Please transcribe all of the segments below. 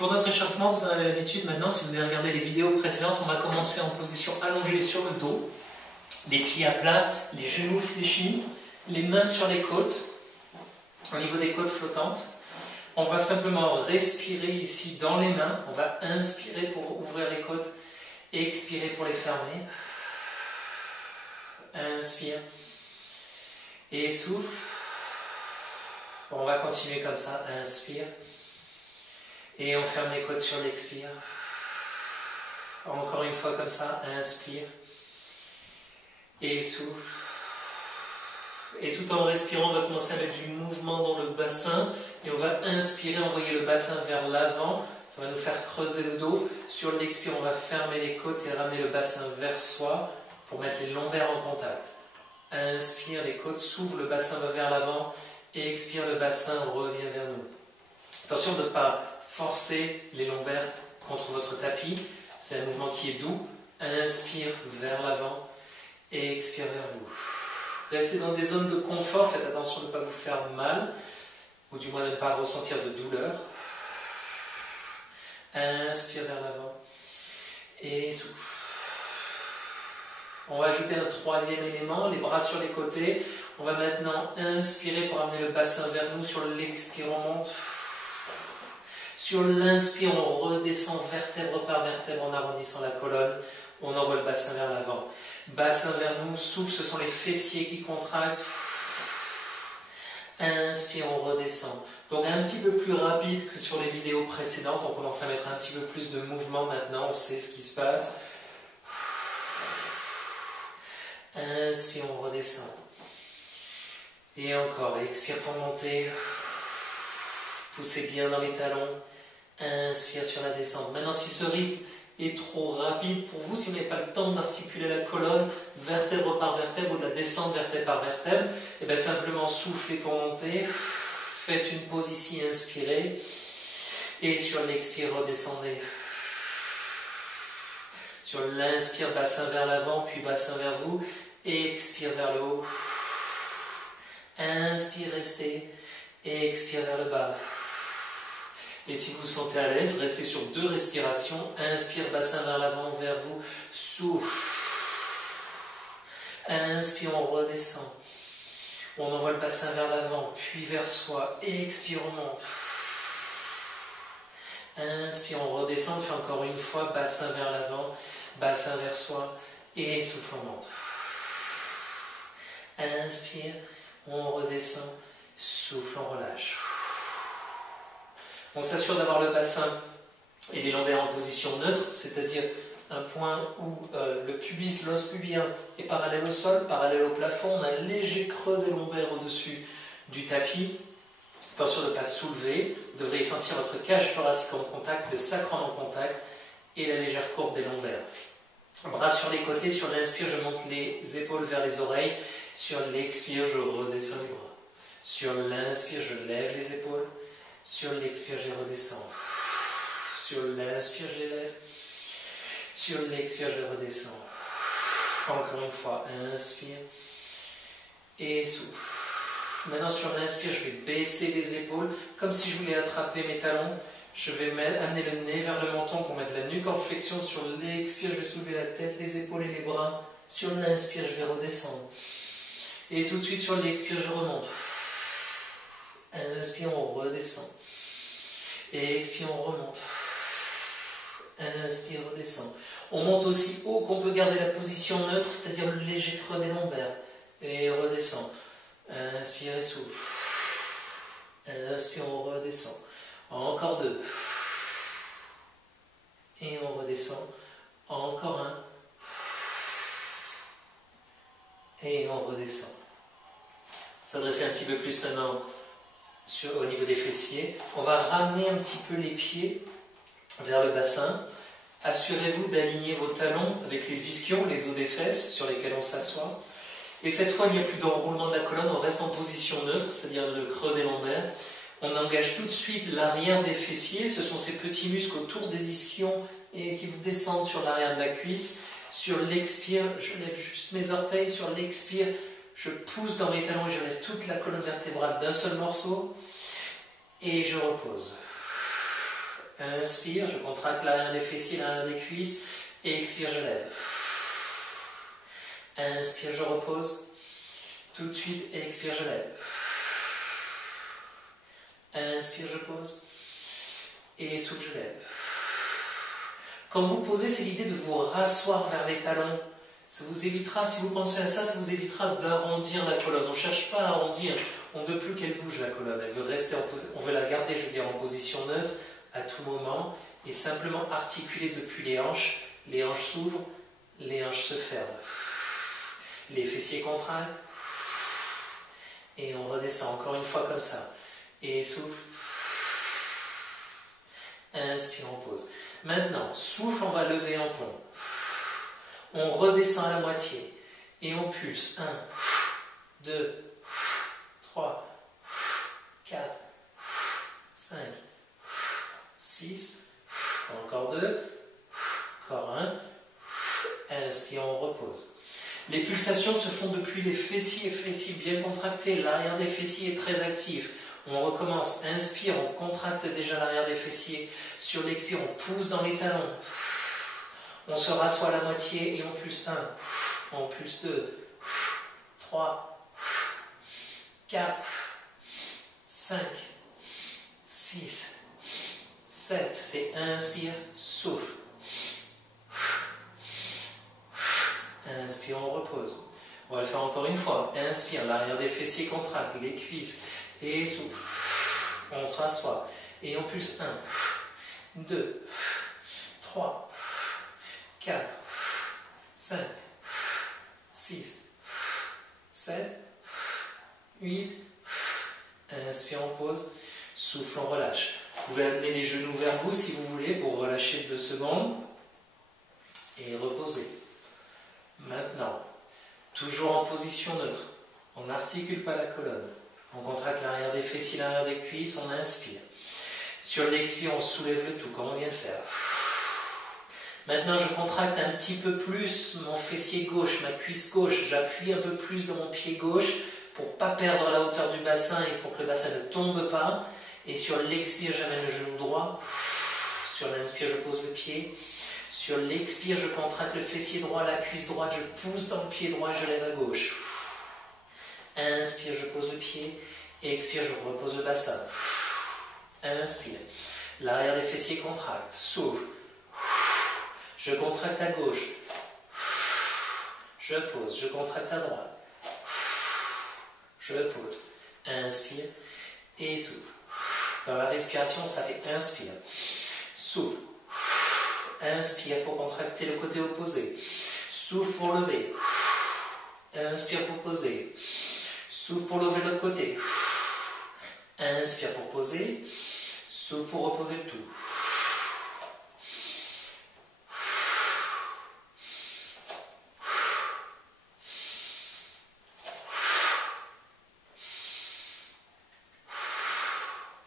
Pour notre échauffement, vous en avez l'habitude maintenant, si vous avez regardé les vidéos précédentes, on va commencer en position allongée sur le dos, les pieds à plat, les genoux fléchis, les mains sur les côtes, au niveau des côtes flottantes. On va simplement respirer ici dans les mains, on va inspirer pour ouvrir les côtes et expirer pour les fermer. Inspire et souffle. On va continuer comme ça, inspire. Et on ferme les côtes sur l'expire. Encore une fois comme ça, inspire. Et souffle. Et tout en respirant, on va commencer à mettre du mouvement dans le bassin. Et on va inspirer, envoyer le bassin vers l'avant. Ça va nous faire creuser le dos. Sur l'expire, on va fermer les côtes et ramener le bassin vers soi pour mettre les lombaires en contact. Inspire, les côtes s'ouvrent, le bassin va vers l'avant. Et expire, le bassin revient vers nous. Attention de ne pas forcer les lombaires contre votre tapis. C'est un mouvement qui est doux. Inspire vers l'avant et expire vers vous. Restez dans des zones de confort. Faites attention de ne pas vous faire mal ou du moins de ne pas ressentir de douleur. Inspire vers l'avant et souffle. On va ajouter un troisième élément, les bras sur les côtés. On va maintenant inspirer pour amener le bassin vers nous. Sur l'expire, on monte. Sur l'inspire, on redescend vertèbre par vertèbre en arrondissant la colonne. On envoie le bassin vers l'avant. Bassin vers nous, souffle, ce sont les fessiers qui contractent. Inspire, on redescend. Donc un petit peu plus rapide que sur les vidéos précédentes. On commence à mettre un petit peu plus de mouvement maintenant. On sait ce qui se passe. Inspire, on redescend. Et encore, expire pour monter. Poussez bien dans les talons. Inspire sur la descente. Maintenant, si ce rythme est trop rapide pour vous, si vous n'avez pas le temps d'articuler la colonne vertèbre par vertèbre ou de la descente vertèbre par vertèbre, et bien simplement soufflez pour monter. Faites une pause ici, inspirez. Et sur l'expire, redescendez. Sur l'inspire, bassin vers l'avant, puis bassin vers vous. Et expire vers le haut. Inspire, restez. Et expire vers le bas. Et si vous vous sentez à l'aise, restez sur 2 respirations. Inspire, bassin vers l'avant, vers vous. Souffle. Inspire, on redescend. On envoie le bassin vers l'avant, puis vers soi. Expire, on monte. Inspire, on redescend. On fait encore une fois. Bassin vers l'avant, bassin vers soi. Et souffle, on monte. Inspire, on redescend. Souffle, on relâche. On s'assure d'avoir le bassin et les lombaires en position neutre, c'est-à-dire un point où le pubis, l'os pubien est parallèle au sol, parallèle au plafond. On a un léger creux des lombaires au-dessus du tapis. Attention de ne pas soulever. Vous devriez sentir votre cage thoracique en contact, le sacrum en contact et la légère courbe des lombaires. Bras sur les côtés, sur l'inspire, je monte les épaules vers les oreilles. Sur l'expire, je redescends les bras. Sur l'inspire, je lève les épaules. Sur l'expire, je les redescends. Sur l'inspire, je les lève. Sur l'expire, je les redescends. Encore une fois, inspire. Et souffle. Maintenant, sur l'inspire, je vais baisser les épaules, comme si je voulais attraper mes talons. Je vais amener le nez vers le menton pour mettre la nuque en flexion. Sur l'expire, je vais soulever la tête, les épaules et les bras. Sur l'inspire, je vais redescendre. Et tout de suite, sur l'expire, je remonte. Inspire, on redescend. Et expire, on remonte. Inspire, redescend. On monte aussi haut qu'on peut garder la position neutre, c'est-à-dire le léger creux des lombaires. Et redescend. Inspire et souffle. Inspire, on redescend. Encore 2. Et on redescend. Encore 1. Et on redescend. S'adresser un petit peu plus maintenant au niveau des fessiers. On va ramener un petit peu les pieds vers le bassin. Assurez-vous d'aligner vos talons avec les ischions, les os des fesses sur lesquels on s'assoit. Et cette fois, il n'y a plus d'enroulement de la colonne, on reste en position neutre, c'est-à-dire le creux des lombaires. On engage tout de suite l'arrière des fessiers, ce sont ces petits muscles autour des ischions et qui vous descendent sur l'arrière de la cuisse. Sur l'expire, je lève juste mes orteils, sur l'expire, je pousse dans mes talons et je lève toute la colonne vertébrale d'un seul morceau. Et je repose. Inspire, je contracte l'arrière des fessiers, l'arrière des cuisses. Et expire, je lève. Inspire, je repose. Tout de suite, et expire, je lève. Inspire, je pose. Et souffle, je lève. Quand vous posez, c'est l'idée de vous rasseoir vers les talons. Ça vous évitera, si vous pensez à ça, ça vous évitera d'arrondir la colonne. On ne cherche pas à arrondir, on ne veut plus qu'elle bouge la colonne. Elle veut rester on veut la garder, je veux dire, en position neutre à tout moment et simplement articuler depuis les hanches. Les hanches s'ouvrent, les hanches se ferment. Les fessiers contractent et on redescend encore une fois comme ça. Et souffle. Inspire, on pose. Maintenant, souffle, on va lever en pont. On redescend à la moitié et on pulse. 1, 2, 3, 4, 5, 6, encore 2, encore 1. Inspire, on repose. Les pulsations se font depuis les fessiers bien contractés. L'arrière des fessiers est très actif. On recommence. Inspire, on contracte déjà l'arrière des fessiers. Sur l'expire, on pousse dans les talons. On se rassoit à la moitié et on pulse 1, on pulse 2, 3, 4, 5, 6, 7. C'est inspire, souffle. Inspire, on repose. On va le faire encore une fois. Inspire, l'arrière des fessiers contracte, les cuisses et souffle. On se rassoit et on pulse 1, 2, 3, 4, 5, 6, 7, 8. Inspire, on pose. Souffle, on relâche. Vous pouvez amener les genoux vers vous si vous voulez pour relâcher 2 secondes. Et reposer. Maintenant, toujours en position neutre. On n'articule pas la colonne. On contracte l'arrière des fessiers, l'arrière des cuisses. On inspire. Sur l'expire, on soulève le tout, comme on vient de faire. Maintenant, je contracte un petit peu plus mon fessier gauche, ma cuisse gauche. J'appuie un peu plus dans mon pied gauche pour ne pas perdre la hauteur du bassin et pour que le bassin ne tombe pas. Et sur l'expire, j'amène le genou droit. Sur l'inspire, je pose le pied. Sur l'expire, je contracte le fessier droit, la cuisse droite. Je pousse dans le pied droit, je lève à gauche. Inspire, je pose le pied. Expire, je repose le bassin. Inspire. L'arrière des fessiers contracte. Souffle. Je contracte à gauche. Je pose. Je contracte à droite. Je pose. Inspire et souffle. Dans la respiration, ça fait inspire. Souffle. Inspire pour contracter le côté opposé. Souffle pour lever. Inspire pour poser. Souffle pour lever l'autre côté. Inspire pour poser. Souffle pour reposer le tout.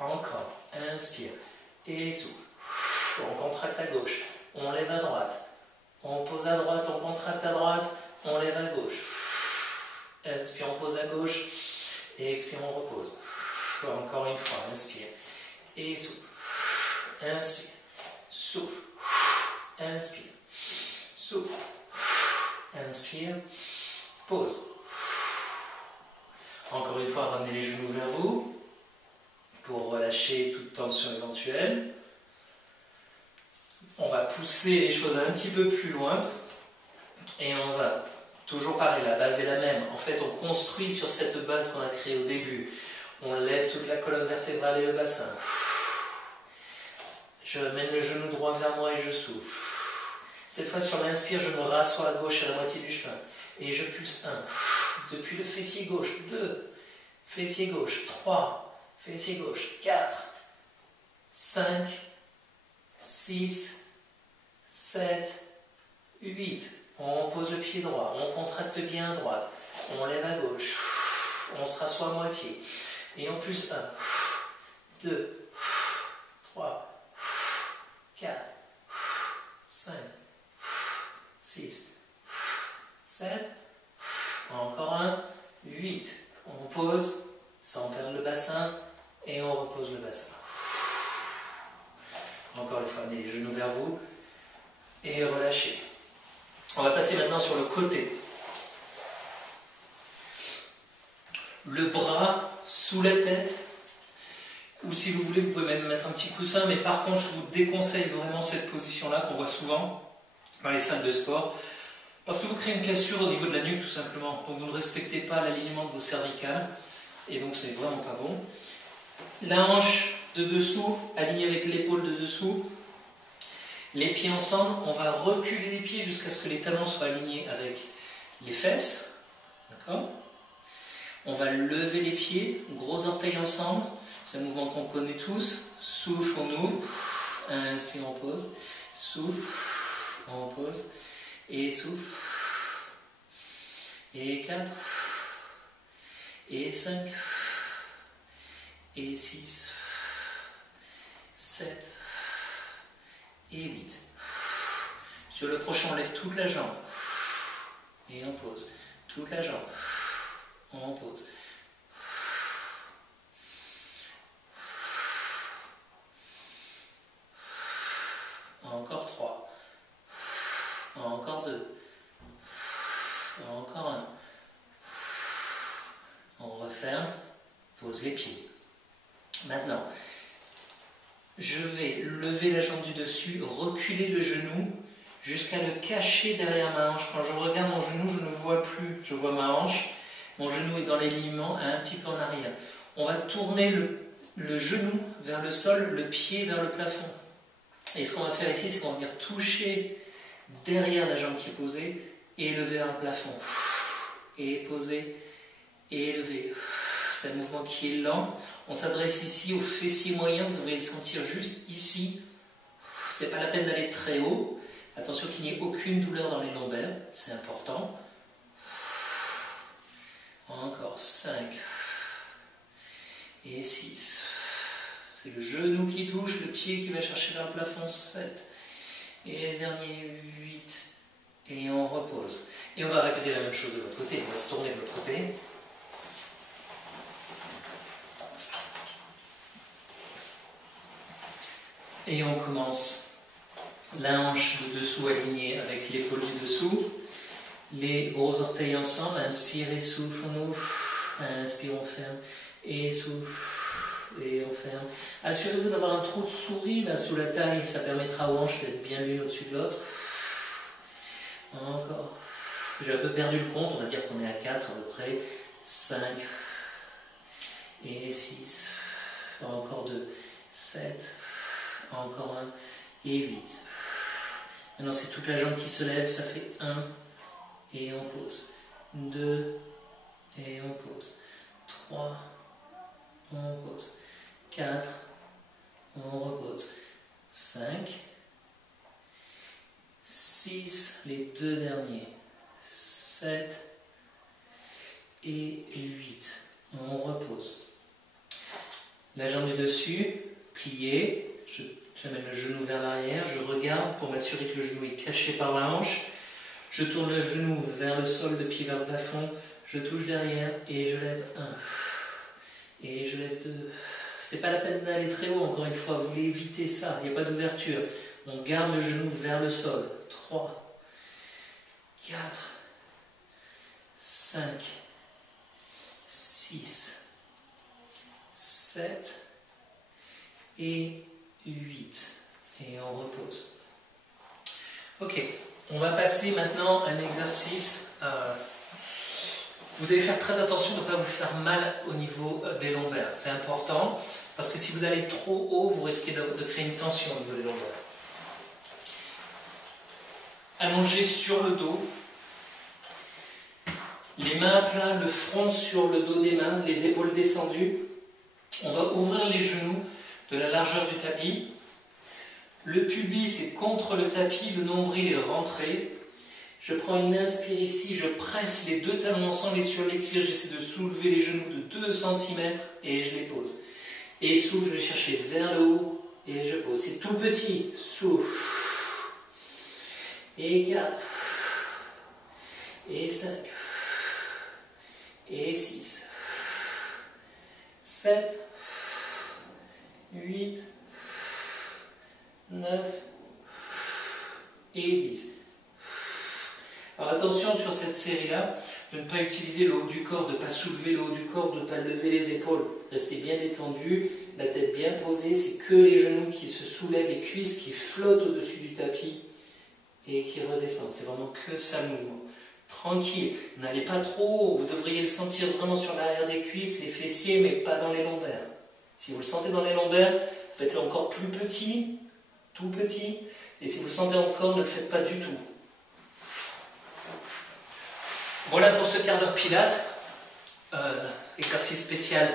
Encore. Inspire et souffle. On contracte à gauche. On lève à droite. On pose à droite, on contracte à droite. On lève à gauche. Inspire, on pose à gauche. Et expire, on repose. Encore une fois. Inspire et souffle. Inspire. Souffle. Inspire. Souffle. Inspire. Pause. Encore une fois, ramenez les genoux vers vous pour relâcher toute tension éventuelle. On va pousser les choses un petit peu plus loin et on va, toujours pareil, la base est la même. En fait, on construit sur cette base qu'on a créée au début. On lève toute la colonne vertébrale et le bassin. Je mène le genou droit vers moi et je souffle. Cette fois, sur l'inspire, je me rassois à gauche à la moitié du chemin. Et je pulse 1. Depuis le fessier gauche, 2. Fessier gauche, 3. Fessier gauche, 4. 5. 6. 7. 8. On pose le pied droit. On contracte bien à droite. On lève à gauche. On se rassoit à moitié. Et on pulse 1. 2. 3. 4. 5. 6, 7, encore 1, 8. On pose sans perdre le bassin et on repose le bassin. Encore une fois, amenez les genoux vers vous et relâchez. On va passer maintenant sur le côté. Le bras sous la tête, ou si vous voulez, vous pouvez même mettre un petit coussin, mais par contre, je vous déconseille vraiment cette position-là qu'on voit souvent dans les salles de sport, parce que vous créez une cassure au niveau de la nuque tout simplement. Donc vous ne respectez pas l'alignement de vos cervicales, et donc c'est vraiment pas bon. La hanche de dessous, alignée avec l'épaule de dessous. Les pieds ensemble, on va reculer les pieds jusqu'à ce que les talons soient alignés avec les fesses. D'accord ? On va lever les pieds, gros orteils ensemble. C'est un mouvement qu'on connaît tous. Souffle, on ouvre. Inspire, on pose. Souffle, on pose. Et souffle. Et 4. Et 5. Et 6. 7. Et 8. Sur le prochain, on lève toute la jambe. Et on pose. Toute la jambe. On pose. Encore 3. Encore 2. Encore 1. On referme. Pose les pieds. Maintenant, je vais lever la jambe du dessus, reculer le genou jusqu'à le cacher derrière ma hanche. Quand je regarde mon genou, je ne vois plus. Je vois ma hanche. Mon genou est dans l'alignement, un petit peu en arrière. On va tourner le genou vers le sol, le pied vers le plafond. Et ce qu'on va faire ici, c'est qu'on va venir toucher derrière la jambe qui est posée et lever vers le plafond. Et poser et lever. C'est un mouvement qui est lent. On s'adresse ici au fessier moyen, vous devriez le sentir juste ici. C'est pas la peine d'aller très haut. Attention qu'il n'y ait aucune douleur dans les lombaires, c'est important. Encore 5 et 6. C'est le genou qui touche, le pied qui va chercher vers le plafond, 7. Et le dernier, 8. Et on repose. Et on va répéter la même chose de l'autre côté. On va se tourner de l'autre côté. Et on commence. La hanche de dessous alignée avec l'épaule du dessous. Les gros orteils ensemble. Inspire et souffle, on ouvre. Inspire, on ferme. Et souffle. Et on ferme. Assurez-vous d'avoir un trou de souris là sous la taille. Ça permettra aux hanches d'être bien l'une au-dessus de l'autre. Encore. J'ai un peu perdu le compte. On va dire qu'on est à 4 à peu près. 5. Et 6. Encore 2. 7. Encore 1. Et 8. Maintenant, c'est toute la jambe qui se lève. Ça fait 1. Et on pose. 2. Et on pose. 3. On pose. 4. On repose. 5. 6. Les deux derniers. 7. Et 8. On repose. La jambe du dessus, pliée. J'amène le genou vers l'arrière, je regarde pour m'assurer que le genou est caché par la hanche. Je tourne le genou vers le sol, le pied vers le plafond. Je touche derrière et je lève 1. Et je lève 2. C'est pas la peine d'aller très haut, encore une fois. Vous voulez éviter ça, il n'y a pas d'ouverture. On garde le genou vers le sol. 3, 4, 5, 6, 7 et 8. Et on repose. Ok, on va passer maintenant à un exercice. Vous allez faire très attention de ne pas vous faire mal au niveau des lombaires. C'est important parce que si vous allez trop haut, vous risquez de créer une tension au niveau des lombaires. Allongé sur le dos. Les mains à plat, le front sur le dos des mains, les épaules descendues. On va ouvrir les genoux de la largeur du tapis. Le pubis est contre le tapis, le nombril est rentré. Je prends une inspire ici, je presse les deux talons ensemble et sur l'expire, j'essaie de soulever les genoux de 2 cm et je les pose. Et souffle, je vais chercher vers le haut et je pose. C'est tout petit. Souffle. Et 4. Et 5. Et 6. 7. 8. 9 et 10. Alors attention sur cette série-là, de ne pas utiliser le haut du corps, de ne pas soulever le haut du corps, de ne pas lever les épaules. Restez bien détendu, la tête bien posée, c'est que les genoux qui se soulèvent, les cuisses qui flottent au-dessus du tapis et qui redescendent. C'est vraiment que ça le mouvement. Tranquille, n'allez pas trop haut, vous devriez le sentir vraiment sur l'arrière des cuisses, les fessiers, mais pas dans les lombaires. Si vous le sentez dans les lombaires, faites-le encore plus petit, tout petit, et si vous le sentez encore, ne le faites pas du tout. Voilà pour ce quart d'heure pilates, exercice spécial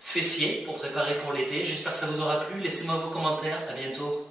fessier pour préparer pour l'été. J'espère que ça vous aura plu. Laissez-moi vos commentaires. À bientôt.